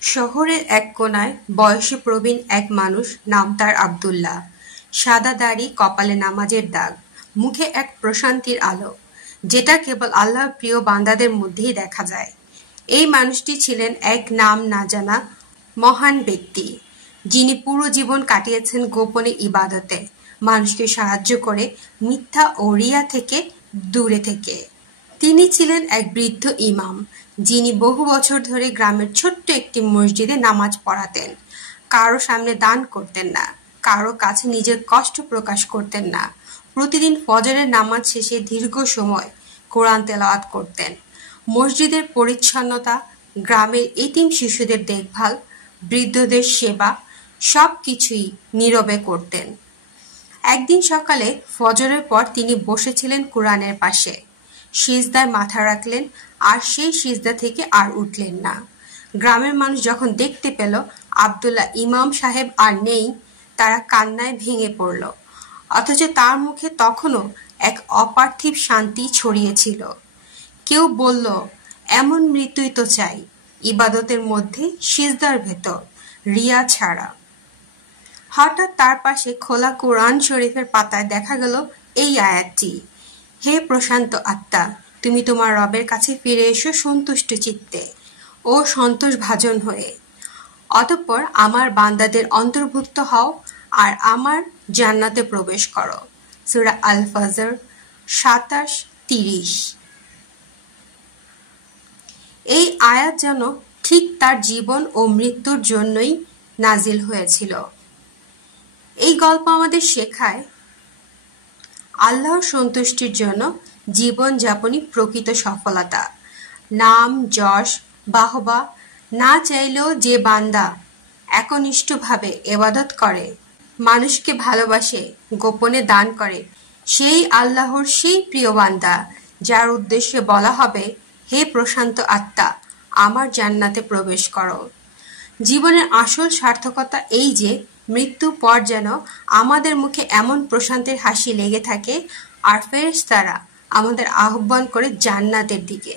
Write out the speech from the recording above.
শহরের এক কোণায় বয়সে প্রবীণ এক মানুষ, নাম তার আব্দুল্লাহ। সাদা দাড়ি, কপালে নামাজের দাগ, মুখে এক প্রশান্তির আলো, যেটা কেবল আল্লাহর প্রিয় বান্দাদের মধ্যেই দেখা যায়। এই মানুষটি ছিলেন এক নাম না জানা মহান ব্যক্তি, যিনি পুরো জীবন কাটিয়েছেন গোপনে ইবাদতে, মানুষকে সাহায্য করে, মিথ্যা ও রিয়া থেকে দূরে থেকে। তিনি ছিলেন এক বৃদ্ধ ইমাম, যিনি বহু বছর ধরে গ্রামের ছোট্ট একটি মসজিদে নামাজ পড়াতেন। কারো সামনে দান করতেন না, কারো কাছে নিজের কষ্ট প্রকাশ করতেন না। প্রতিদিন ফজরের নামাজ শেষে দীর্ঘ সময় কোরআন তেলাওয়াত করতেন। মসজিদের পরিচ্ছন্নতা, গ্রামের এতিম শিশুদের দেখভাল, বৃদ্ধদের সেবা সবকিছুই নীরবে করতেন। একদিন সকালে ফজরের পর তিনি বসেছিলেন কোরআনের পাশে, সিজদায় মাথা রাখলেন, আর সেই সিজদা থেকে আর উঠলেন না। গ্রামের মানুষ যখন দেখতে পেল আব্দুল্লাহ ইমাম সাহেব আর নেই, তারা কান্নায় ভেঙে পড়ল। অথচ তার মুখে তখনও এক অপার্থিব শান্তি ছড়িয়েছিল। কেউ বলল, এমন মৃত্যুই তো চাই, ইবাদতের মধ্যে, সিজদার ভেতর, রিয়া ছাড়া। হঠাৎ তার পাশে খোলা কোরআন শরীফের পাতায় দেখা গেল এই আয়াতটি, হে প্রশান্ত আত্মা, তুমি তোমার রবের কাছে ফিরে এসো সন্তুষ্ট চিত্তে ও সন্তোষভাজন হয়ে। অতঃপর আমার বান্দাদের অন্তর্ভুক্ত হও আর আমার জান্নাতে প্রবেশ করো। সূরা আল ফজর 27-30। এই আয়াত যেন ঠিক তার জীবন ও মৃত্যুর জন্যই নাজিল হয়েছিল। এই গল্প আমাদের শেখায়, আল্লাহর সন্তুষ্টির জন্য জীবন যাপনই প্রকৃত সফলতা। নাম, যশ, বাহবা না চাইলেও যে বান্দা একনিষ্ঠভাবে ইবাদত করে, মানুষকে ভালোবাসে, গোপনে দান করে, সেই আল্লাহর সেই প্রিয় বান্দা, যার উদ্দেশ্যে বলা হবে, হে প্রশান্ত আত্মা, আমার জান্নাতে প্রবেশ করো। জীবনের আসল সার্থকতা এই যে, মৃত্যুর পর যেন আমাদের মুখে এমন প্রশান্তির হাসি লেগে থাকে, আর ফেরেশতারা আমাদের আহ্বান করে জান্নাতের দিকে।